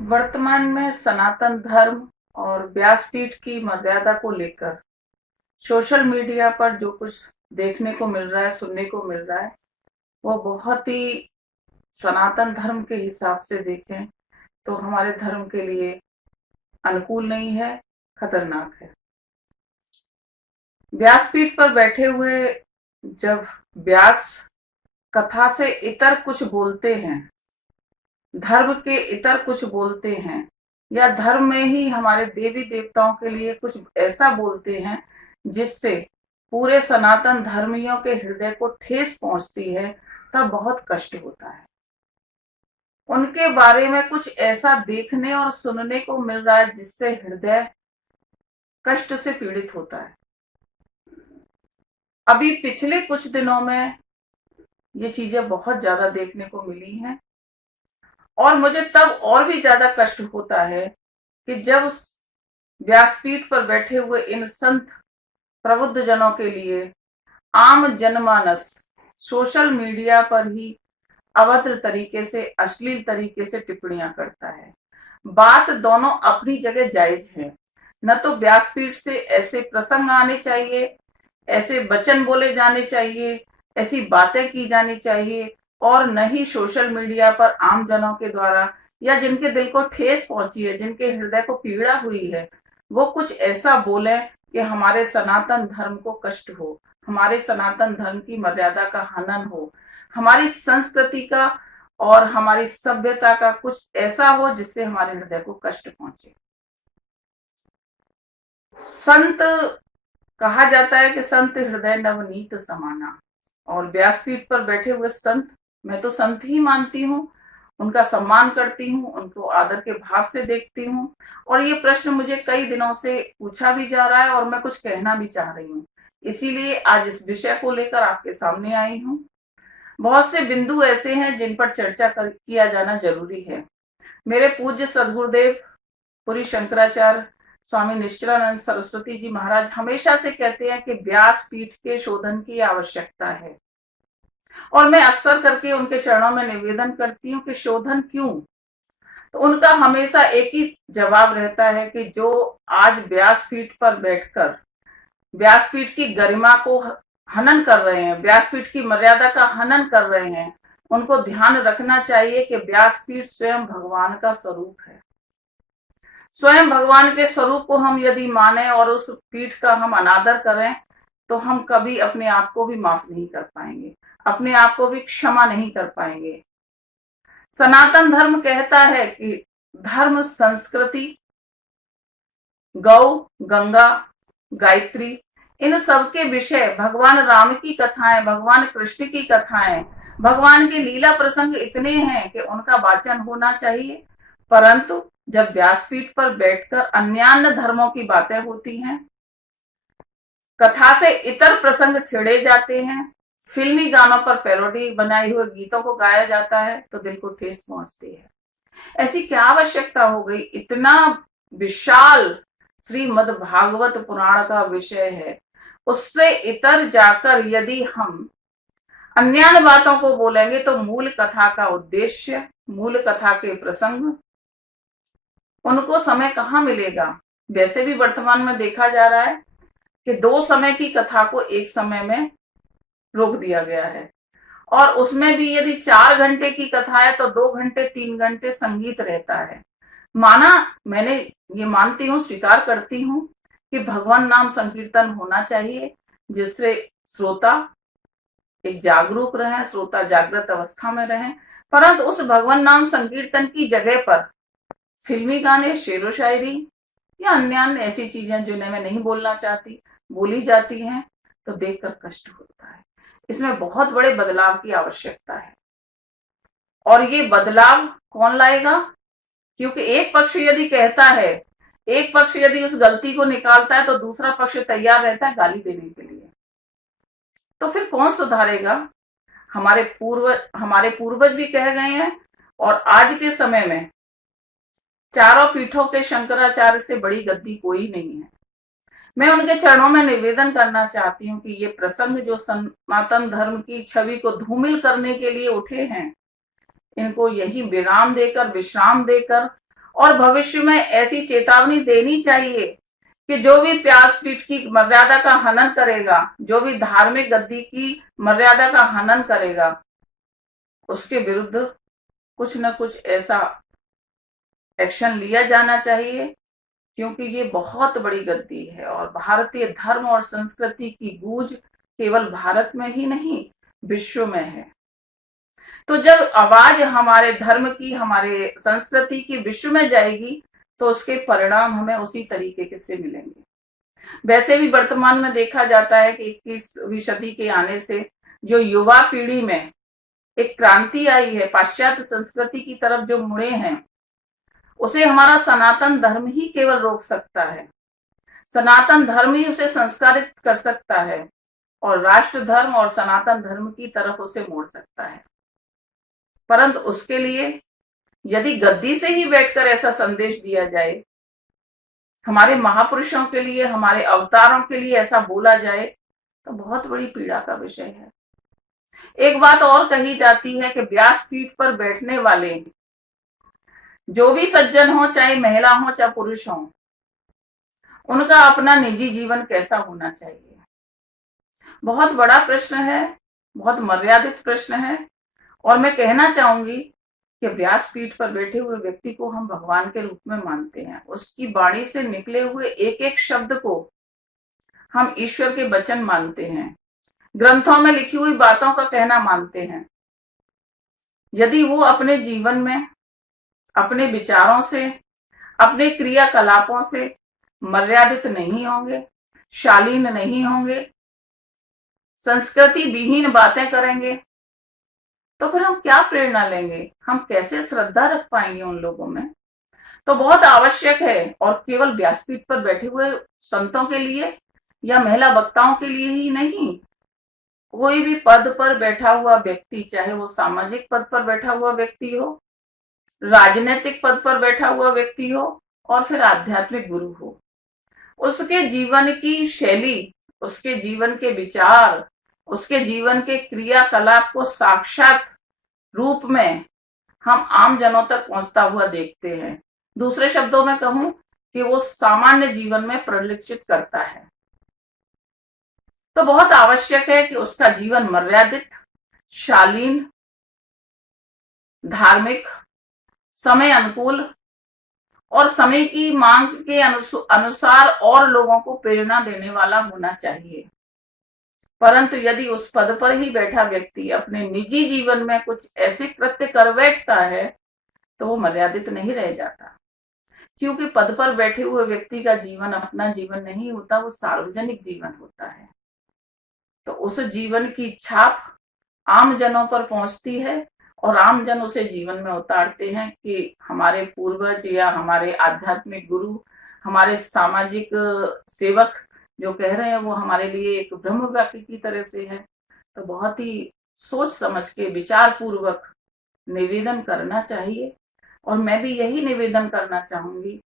वर्तमान में सनातन धर्म और व्यासपीठ की मर्यादा को लेकर सोशल मीडिया पर जो कुछ देखने को मिल रहा है, सुनने को मिल रहा है, वो बहुत ही सनातन धर्म के हिसाब से देखें तो हमारे धर्म के लिए अनुकूल नहीं है, खतरनाक है। व्यासपीठ पर बैठे हुए जब व्यास कथा से इतर कुछ बोलते हैं, धर्म के इतर कुछ बोलते हैं, या धर्म में ही हमारे देवी देवताओं के लिए कुछ ऐसा बोलते हैं जिससे पूरे सनातन धर्मियों के हृदय को ठेस पहुंचती है, तब बहुत कष्ट होता है। उनके बारे में कुछ ऐसा देखने और सुनने को मिल रहा है जिससे हृदय कष्ट से पीड़ित होता है। अभी पिछले कुछ दिनों में ये चीजें बहुत ज्यादा देखने को मिली हैं, और मुझे तब और भी ज्यादा कष्ट होता है कि जब व्यासपीठ पर बैठे हुए इन संत प्रबुद्ध जनों के लिए आम जनमानस सोशल मीडिया पर ही अभद्र तरीके से, अश्लील तरीके से टिप्पणियां करता है। बात दोनों अपनी जगह जायज है। न तो व्यासपीठ से ऐसे प्रसंग आने चाहिए, ऐसे वचन बोले जाने चाहिए, ऐसी बातें की जानी चाहिए, और न ही सोशल मीडिया पर आम जनों के द्वारा या जिनके दिल को ठेस पहुंची है, जिनके हृदय को पीड़ा हुई है, वो कुछ ऐसा बोले कि हमारे सनातन धर्म को कष्ट हो, हमारे सनातन धर्म की मर्यादा का हनन हो, हमारी संस्कृति का और हमारी सभ्यता का कुछ ऐसा हो जिससे हमारे हृदय को कष्ट पहुंचे। संत कहा जाता है कि संत हृदय नवनीत समाना, और व्यासपीठ पर बैठे हुए संत, मैं तो संत ही मानती हूँ, उनका सम्मान करती हूँ, उनको आदर के भाव से देखती हूँ। और ये प्रश्न मुझे कई दिनों से पूछा भी जा रहा है और मैं कुछ कहना भी चाह रही हूँ, इसीलिए आज इस विषय को लेकर आपके सामने आई हूँ। बहुत से बिंदु ऐसे हैं जिन पर चर्चा किया जाना जरूरी है। मेरे पूज्य सदगुरुदेव पुरी शंकराचार्य स्वामी निश्चलानंद सरस्वती जी महाराज हमेशा से कहते हैं कि व्यास पीठ के शोधन की आवश्यकता है, और मैं अक्सर करके उनके चरणों में निवेदन करती हूँ कि शोधन क्यों। तो उनका हमेशा एक ही जवाब रहता है कि जो आज व्यासपीठ पर बैठकर व्यासपीठ की गरिमा को हनन कर रहे हैं, व्यासपीठ की मर्यादा का हनन कर रहे हैं, उनको ध्यान रखना चाहिए कि व्यासपीठ स्वयं भगवान का स्वरूप है। स्वयं भगवान के स्वरूप को हम यदि माने और उस पीठ का हम अनादर करें, तो हम कभी अपने आप को भी माफ नहीं कर पाएंगे, अपने आप को भी क्षमा नहीं कर पाएंगे। सनातन धर्म कहता है कि धर्म, संस्कृति, गौ, गंगा, गायत्री, इन सब के विषय भगवान राम की कथाएं, भगवान कृष्ण की कथाएं, भगवान के लीला प्रसंग इतने हैं कि उनका वाचन होना चाहिए। परंतु जब व्यासपीठ पर बैठकर अन्यान्य धर्मों की बातें होती हैं, कथा से इतर प्रसंग छेड़े जाते हैं, फिल्मी गानों पर पैरोडी बनाए हुए गीतों को गाया जाता है, तो दिल को ठेस पहुंचती है। ऐसी क्या आवश्यकता हो गई? इतना विशाल श्रीमद् भागवत पुराण का विषय है, उससे इतर जाकर यदि हम अन्य बातों को बोलेंगे तो मूल कथा का उद्देश्य, मूल कथा के प्रसंग, उनको समय कहाँ मिलेगा। वैसे भी वर्तमान में देखा जा रहा है कि 2 समय की कथा को एक समय में रोक दिया गया है, और उसमें भी यदि 4 घंटे की कथा है तो 2 घंटे 3 घंटे संगीत रहता है। माना, मैंने ये मानती हूँ, स्वीकार करती हूँ कि भगवान नाम संकीर्तन होना चाहिए, जिससे श्रोता एक जागरूक रहे, श्रोता जागृत अवस्था में रहे, परंतु उस भगवान नाम संकीर्तन की जगह पर फिल्मी गाने, शेरो शायरी या अन्य ऐसी चीजें जिन्हें मैं नहीं बोलना चाहती, बोली जाती हैं, तो देखकर कष्ट होता है। इसमें बहुत बड़े बदलाव की आवश्यकता है, और ये बदलाव कौन लाएगा? क्योंकि एक पक्ष यदि कहता है, एक पक्ष यदि उस गलती को निकालता है, तो दूसरा पक्ष तैयार रहता है गाली देने के लिए। तो फिर कौन सुधारेगा? हमारे पूर्वज भी कह गए हैं, और आज के समय में चारों पीठों के शंकराचार्य से बड़ी गद्दी कोई नहीं है। मैं उनके चरणों में निवेदन करना चाहती हूँ कि ये प्रसंग जो सनातन धर्म की छवि को धूमिल करने के लिए उठे हैं, इनको यही विराम देकर, विश्राम देकर, और भविष्य में ऐसी चेतावनी देनी चाहिए कि जो भी व्यासपीठ की मर्यादा का हनन करेगा, जो भी धार्मिक गद्दी की मर्यादा का हनन करेगा, उसके विरुद्ध कुछ न कुछ ऐसा एक्शन लिया जाना चाहिए, क्योंकि ये बहुत बड़ी गद्दी है और भारतीय धर्म और संस्कृति की गूंज केवल भारत में ही नहीं, विश्व में है। तो जब आवाज हमारे धर्म की, हमारे संस्कृति की विश्व में जाएगी, तो उसके परिणाम हमें उसी तरीके से मिलेंगे। वैसे भी वर्तमान में देखा जाता है कि 21वीं सदी के आने से जो युवा पीढ़ी में एक क्रांति आई है, पाश्चात्य संस्कृति की तरफ जो मुड़े हैं, उसे हमारा सनातन धर्म ही केवल रोक सकता है। सनातन धर्म ही उसे संस्कारित कर सकता है और राष्ट्र धर्म और सनातन धर्म की तरफ उसे मोड़ सकता है। परंतु उसके लिए यदि गद्दी से ही बैठकर ऐसा संदेश दिया जाए, हमारे महापुरुषों के लिए, हमारे अवतारों के लिए ऐसा बोला जाए, तो बहुत बड़ी पीड़ा का विषय है। एक बात और कही जाती है कि व्यासपीठ पर बैठने वाले जो भी सज्जन हो, चाहे महिला हो चाहे पुरुष हो, उनका अपना निजी जीवन कैसा होना चाहिए। बहुत बड़ा प्रश्न है, बहुत मर्यादित प्रश्न है। और मैं कहना चाहूंगी कि व्यासपीठ पर बैठे हुए व्यक्ति को हम भगवान के रूप में मानते हैं। उसकी वाणी से निकले हुए एक एक शब्द को हम ईश्वर के वचन मानते हैं, ग्रंथों में लिखी हुई बातों का कहना मानते हैं। यदि वो अपने जीवन में, अपने विचारों से, अपने क्रियाकलापों से मर्यादित नहीं होंगे, शालीन नहीं होंगे, संस्कृति विहीन बातें करेंगे, तो फिर हम क्या प्रेरणा लेंगे, हम कैसे श्रद्धा रख पाएंगे उन लोगों में। तो बहुत आवश्यक है, और केवल व्यासपीठ पर बैठे हुए संतों के लिए या महिला वक्ताओं के लिए ही नहीं, कोई भी पद पर बैठा हुआ व्यक्ति, चाहे वो सामाजिक पद पर बैठा हुआ व्यक्ति हो, राजनीतिक पद पर बैठा हुआ व्यक्ति हो, और फिर आध्यात्मिक गुरु हो, उसके जीवन की शैली, उसके जीवन के विचार, उसके जीवन के क्रियाकलाप को साक्षात रूप में हम आम जनों तक पहुंचता हुआ देखते हैं। दूसरे शब्दों में कहूं कि वो सामान्य जीवन में परिलक्षित करता है। तो बहुत आवश्यक है कि उसका जीवन मर्यादित, शालीन, धार्मिक, समय अनुकूल और समय की मांग के अनुसार और लोगों को प्रेरणा देने वाला होना चाहिए। परंतु यदि उस पद पर ही बैठा व्यक्ति अपने निजी जीवन में कुछ ऐसे कृत्य कर बैठता है, तो वो मर्यादित नहीं रह जाता, क्योंकि पद पर बैठे हुए व्यक्ति का जीवन अपना जीवन नहीं होता, वो सार्वजनिक जीवन होता है। तो उस जीवन की छाप आम जनों पर पहुंचती है और आम जन उसे जीवन में उतारते हैं कि हमारे पूर्वज या हमारे आध्यात्मिक गुरु, हमारे सामाजिक सेवक जो कह रहे हैं, वो हमारे लिए एक ब्रह्म वाक्य की तरह से है। तो बहुत ही सोच समझ के, विचार पूर्वक निवेदन करना चाहिए। और मैं भी यही निवेदन करना चाहूंगी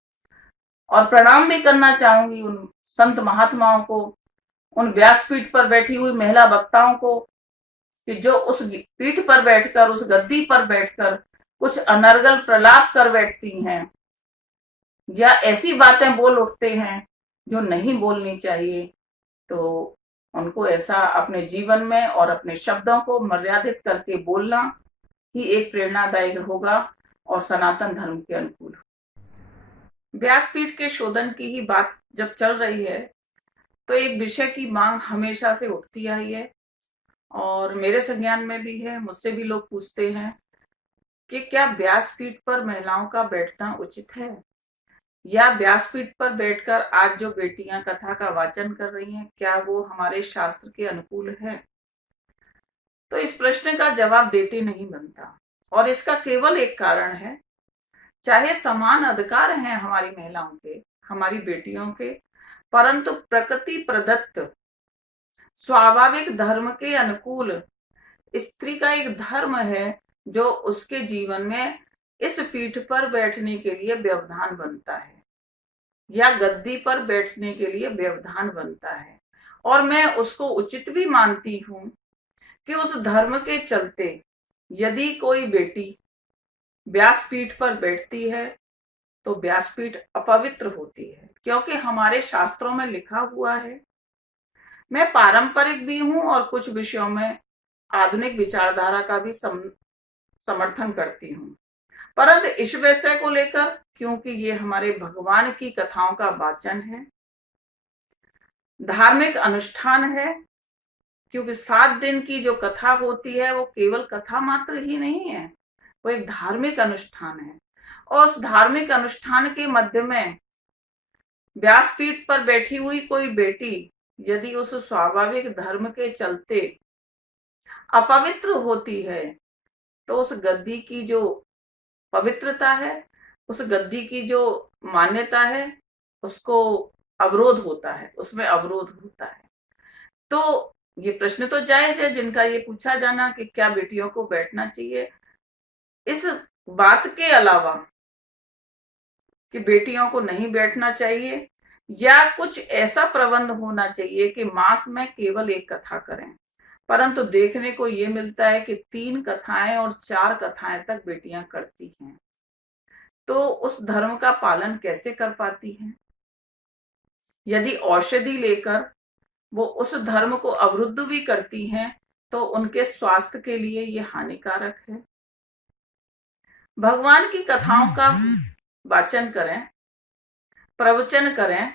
और प्रणाम भी करना चाहूंगी उन संत महात्माओं को, उन व्यासपीठ पर बैठी हुई महिला वक्ताओं को, कि जो उस पीठ पर बैठकर, उस गद्दी पर बैठकर कुछ अनर्गल प्रलाप कर बैठती हैं या ऐसी बातें बोल उठते हैं जो नहीं बोलनी चाहिए। तो उनको ऐसा अपने जीवन में और अपने शब्दों को मर्यादित करके बोलना ही एक प्रेरणादायक होगा और सनातन धर्म के अनुकूल। व्यासपीठ के शोधन की ही बात जब चल रही है, तो एक विषय की मांग हमेशा से उठती आई है और मेरे संज्ञान में भी है। मुझसे भी लोग पूछते हैं कि क्या व्यासपीठ पर महिलाओं का बैठना उचित है, या व्यासपीठ पर बैठकर आज जो बेटियां कथा का वाचन कर रही हैं, क्या वो हमारे शास्त्र के अनुकूल है। तो इस प्रश्न का जवाब देते नहीं बनता, और इसका केवल एक कारण है, चाहे समान अधिकार हैं हमारी महिलाओं के, हमारी बेटियों के, परंतु प्रकृति प्रदत्त स्वाभाविक धर्म के अनुकूल स्त्री का एक धर्म है जो उसके जीवन में इस पीठ पर बैठने के लिए व्यवधान बनता है या गद्दी पर बैठने के लिए व्यवधान बनता है। और मैं उसको उचित भी मानती हूं कि उस धर्म के चलते यदि कोई बेटी व्यासपीठ पर बैठती है, तो व्यासपीठ अपवित्र होती है, क्योंकि हमारे शास्त्रों में लिखा हुआ है। मैं पारंपरिक भी हूं और कुछ विषयों में आधुनिक विचारधारा का भी समर्थन करती हूँ, परंतु इस विषय को लेकर, क्योंकि ये हमारे भगवान की कथाओं का वाचन है, धार्मिक अनुष्ठान है, क्योंकि 7 दिन की जो कथा होती है वो केवल कथा मात्र ही नहीं है, वो एक धार्मिक अनुष्ठान है। और उस धार्मिक अनुष्ठान के मध्य में व्यासपीठ पर बैठी हुई कोई बेटी यदि उस स्वाभाविक धर्म के चलते अपवित्र होती है, तो उस गद्दी की जो पवित्रता है, उस गद्दी की जो मान्यता है, उसको अवरोध होता है, उसमें अवरोध होता है। तो ये प्रश्न तो जायज है जिनका ये पूछा जाना कि क्या बेटियों को बैठना चाहिए। इस बात के अलावा कि बेटियों को नहीं बैठना चाहिए या कुछ ऐसा प्रबंध होना चाहिए कि मास में केवल एक कथा करें, परंतु देखने को ये मिलता है कि 3 कथाएं और 4 कथाएं तक बेटियां करती हैं, तो उस धर्म का पालन कैसे कर पाती हैं? यदि औषधि लेकर वो उस धर्म को अवरुद्ध भी करती हैं, तो उनके स्वास्थ्य के लिए ये हानिकारक है। भगवान की कथाओं का वाचन करें, प्रवचन करें।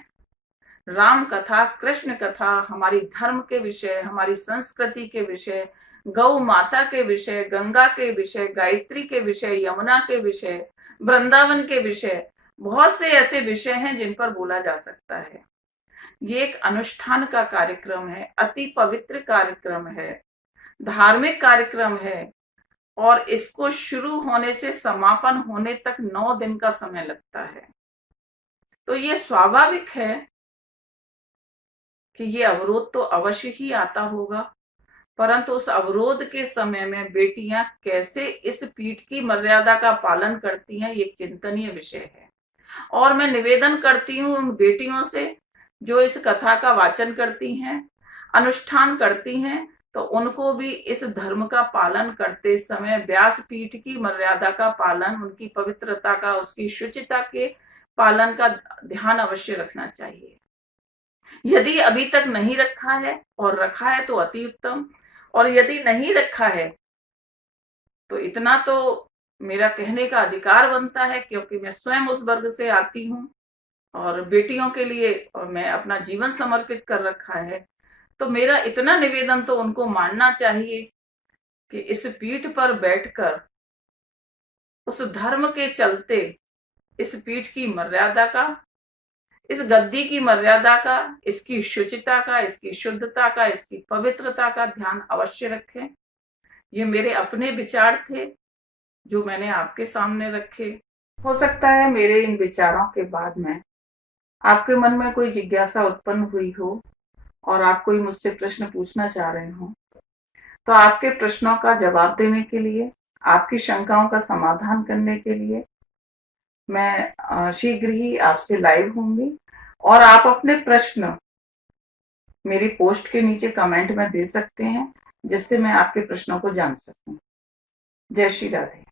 राम कथा, कृष्ण कथा हमारी धर्म के विषय, हमारी संस्कृति के विषय, गौ माता के विषय, गंगा के विषय, गायत्री के विषय, यमुना के विषय, वृंदावन के विषय, बहुत से ऐसे विषय हैं जिन पर बोला जा सकता है। ये एक अनुष्ठान का कार्यक्रम है, अति पवित्र कार्यक्रम है, धार्मिक कार्यक्रम है, और इसको शुरू होने से समापन होने तक 9 दिन का समय लगता है। तो ये स्वाभाविक है कि ये अवरोध तो अवश्य ही आता होगा, परंतु उस अवरोध के समय में बेटियां कैसे इस पीठ की मर्यादा का पालन करती हैं, ये चिंतनीय विषय है। और मैं निवेदन करती हूँ उन बेटियों से जो इस कथा का वाचन करती हैं, अनुष्ठान करती हैं, तो उनको भी इस धर्म का पालन करते समय व्यासपीठ की मर्यादा का पालन, उनकी पवित्रता का, उसकी शुचिता के पालन का ध्यान अवश्य रखना चाहिए। यदि अभी तक नहीं रखा है और रखा है तो अति उत्तम, और यदि नहीं रखा है तो इतना तो मेरा कहने का अधिकार बनता है, क्योंकि मैं स्वयं उस वर्ग से आती हूँ और बेटियों के लिए और मैं अपना जीवन समर्पित कर रखा है। तो मेरा इतना निवेदन तो उनको मानना चाहिए कि इस पीठ पर बैठकर उस धर्म के चलते इस पीठ की मर्यादा का, इस गद्दी की मर्यादा का, इसकी शुचिता का, इसकी शुद्धता का, इसकी पवित्रता का ध्यान अवश्य रखें। ये मेरे अपने विचार थे जो मैंने आपके सामने रखे। हो सकता है मेरे इन विचारों के बाद में आपके मन में कोई जिज्ञासा उत्पन्न हुई हो और आप कोई मुझसे प्रश्न पूछना चाह रहे हो, तो आपके प्रश्नों का जवाब देने के लिए, आपकी शंकाओं का समाधान करने के लिए मैं शीघ्र ही आपसे लाइव होंगी, और आप अपने प्रश्न मेरी पोस्ट के नीचे कमेंट में दे सकते हैं, जिससे मैं आपके प्रश्नों को जान सकूं। जय श्री राधे।